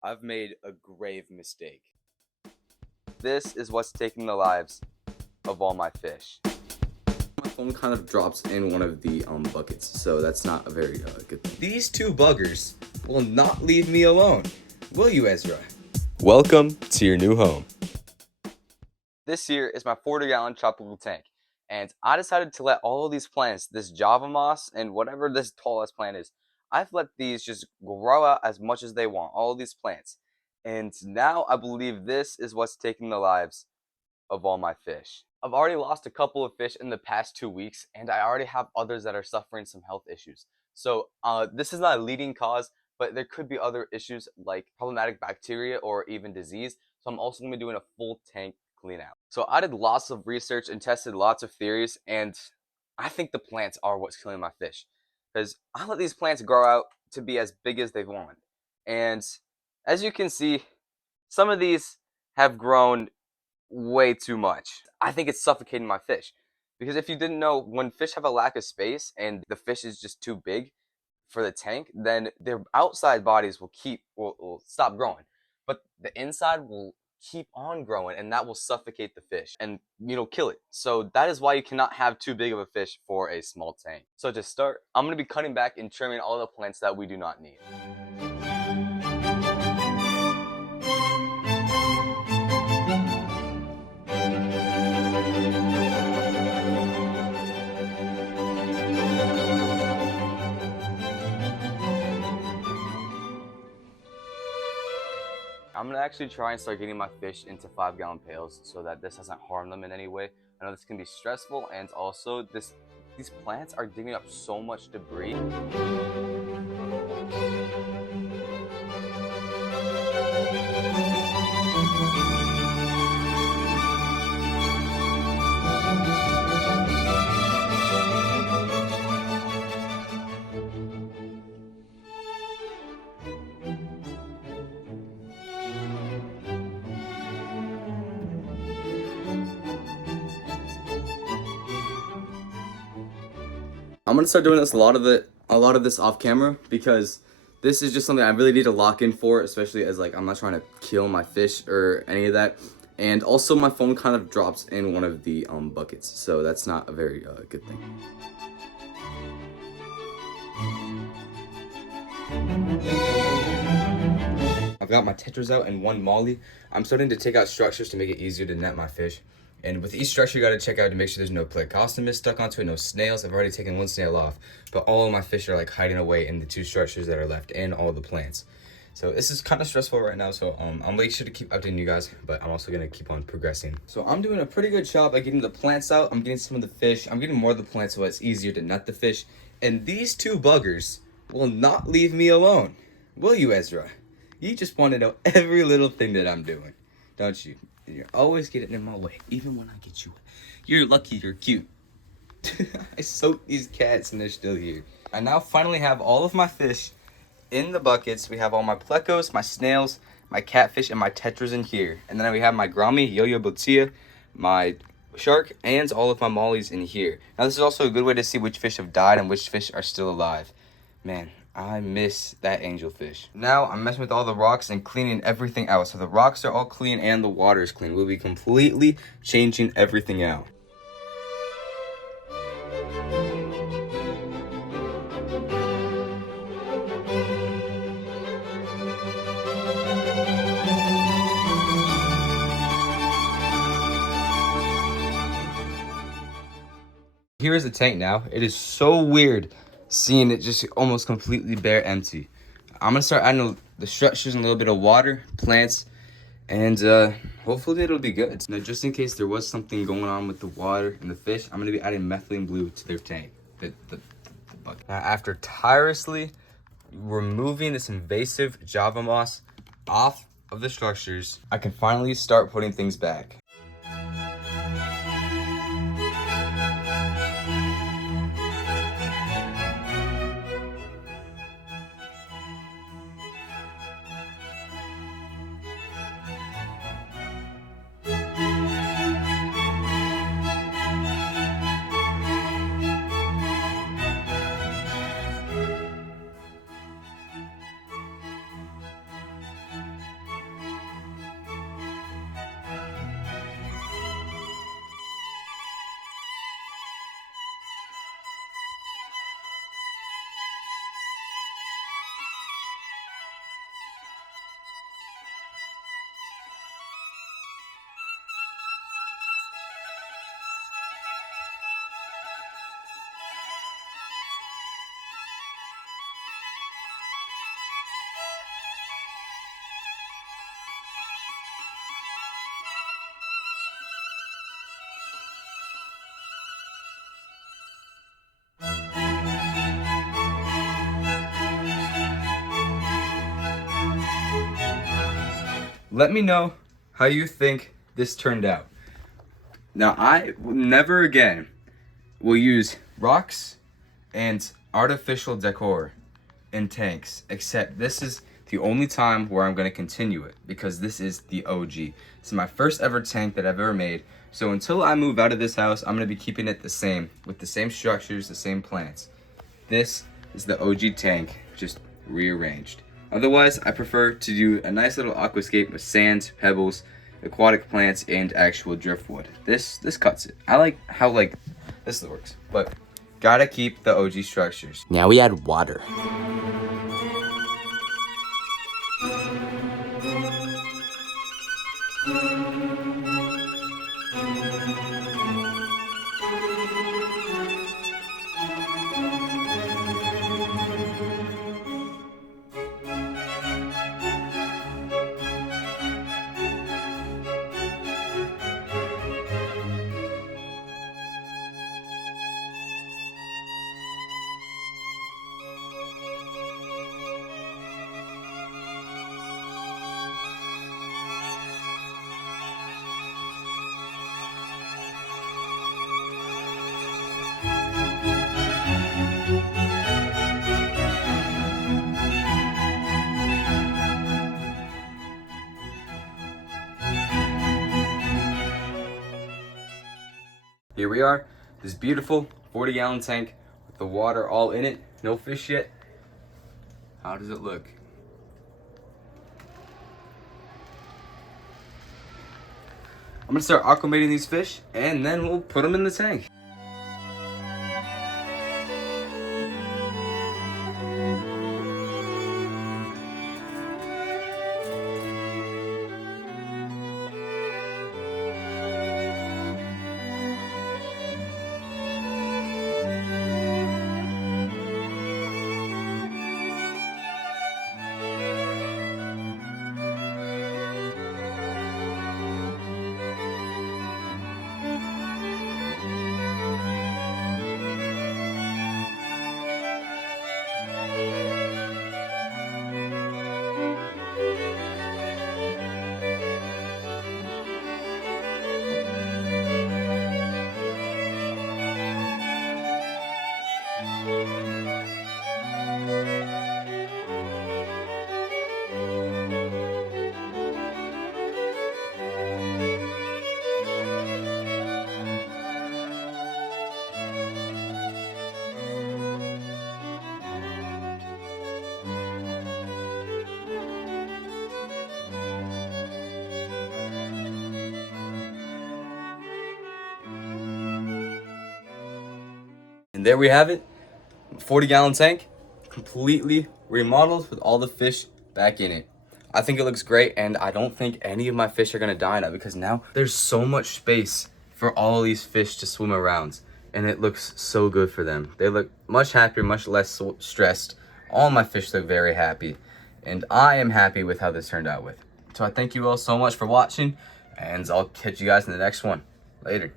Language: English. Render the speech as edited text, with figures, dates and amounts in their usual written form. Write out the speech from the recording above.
I've made a grave mistake. This is what's taking the lives of all my fish. My phone kind of drops in one of the buckets, so that's not a very good thing. These two buggers will not leave me alone, will you, Ezra? Welcome to your new home. This here is my 40-gallon tropical tank, and I decided to let all of these plants, this Java moss and whatever this tallest plant is, I've let these just grow out as much as they want, all of these plants. And now I believe this is what's taking the lives of all my fish. I've already lost a couple of fish in the past 2 weeks, and I already have others that are suffering some health issues. So this is not a leading cause, but there could be other issues like problematic bacteria or even disease. So I'm also going to be doing a full tank clean out. So I did lots of research and tested lots of theories, and I think the plants are what's killing my fish. Because I let these plants grow out to be as big as they want. And as you can see, some of these have grown way too much. I think it's suffocating my fish. Because if you didn't know, when fish have a lack of space and the fish is just too big for the tank, then their outside bodies will stop growing. But the inside will keep on growing, and that will suffocate the fish and kill it. So that is why you cannot have too big of a fish for a small tank. So to start, I'm going to be cutting back and trimming all the plants that we do not need. I'm gonna actually try and start getting my fish into 5-gallon pails so that this doesn't harm them in any way. I know this can be stressful, and also these plants are digging up so much debris. I'm gonna start doing this a lot of this off camera because this is just something I really need to lock in for, especially as like I'm not trying to kill my fish or any of that. And also my phone kind of drops in one of the buckets, so that's not a very good thing. I've got my tetras out and one molly. I'm starting to take out structures to make it easier to net my fish. And with each structure, you gotta check out to make sure there's no plecostomus stuck onto it, no snails. I've already taken one snail off, but all of my fish are like hiding away in the two structures that are left and all the plants. So this is kind of stressful right now, so I'll make sure to keep updating you guys, but I'm also gonna keep on progressing. So I'm doing a pretty good job at getting the plants out. I'm getting some of the fish. I'm getting more of the plants so it's easier to net the fish. And these two buggers will not leave me alone, will you, Ezra? You just want to know every little thing that I'm doing, don't you? You're always getting in my way, even when I get you. You're lucky you're cute. I soaked these cats and they're still here. I now finally have all of my fish in the buckets. We have all my plecos, my snails, my catfish, and my tetras in here. And then we have my grami, yo-yo botia, my shark, and all of my mollies in here. Now this is also a good way to see which fish have died and which fish are still alive. Man, I miss that angelfish. Now I'm messing with all the rocks and cleaning everything out. So the rocks are all clean and the water is clean. We'll be completely changing everything out. Here is the tank now. It is so weird seeing it just almost completely bare empty. I'm gonna start adding the structures and a little bit of water, plants, and hopefully it'll be good. Now just in case there was something going on with the water and the fish, I'm gonna be adding methylene blue to their tank, the bucket. Now after tirelessly removing this invasive Java moss off of the structures, I can finally start putting things back. let me know how you think this turned out. Now, I never again will use rocks and artificial decor in tanks, except this is the only time where I'm going to continue it, because this is the OG. This is my first ever tank that I've ever made. So until I move out of this house, I'm going to be keeping it the same, with the same structures, the same plants. This is the OG tank, just rearranged. Otherwise, I prefer to do a nice little aquascape with sand, pebbles, aquatic plants, and actual driftwood. This cuts it. I like how this works, but gotta keep the OG structures. Now we add water. Here we are, this beautiful 40-gallon tank with the water all in it. No fish yet. How does it look? I'm gonna start acclimating these fish and then we'll put them in the tank. And there we have it, 40-gallon tank, completely remodeled with all the fish back in it. I think it looks great, and I don't think any of my fish are gonna die now, because now there's so much space for all these fish to swim around, and it looks so good for them. They look much happier, much less stressed. All my fish look very happy, and I am happy with how this turned out with. So I thank you all so much for watching, and I'll catch you guys in the next one. Later.